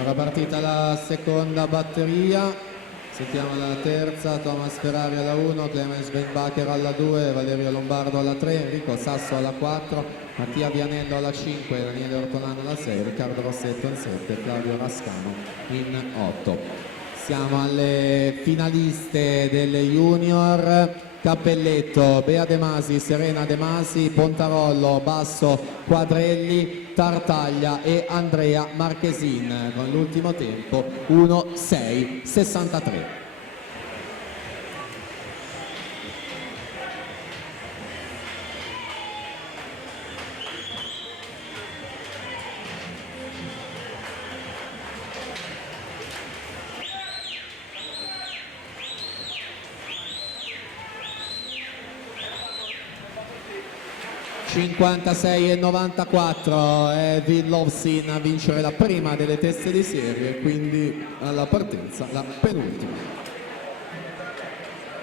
Ora partita la seconda batteria. Sentiamo la terza: Thomas Ferrari alla 1, Clemens Benbacher alla 2, Valerio Lombardo alla 3, Enrico Sasso alla 4, Mattia Vianello alla 5, Daniele Ortolano alla 6, Riccardo Rossetto in 7, Claudio Rascano in 8. Siamo alle finaliste delle junior. Cappelletto, Bea De Masi, Serena De Masi, Pontarollo, Basso, Quadrelli, Tartaglia e Andrea Marchesin, con l'ultimo tempo 1:6:63. 56:94 è Vidlovsin a vincere la prima delle teste di serie, quindi alla partenza la penultima.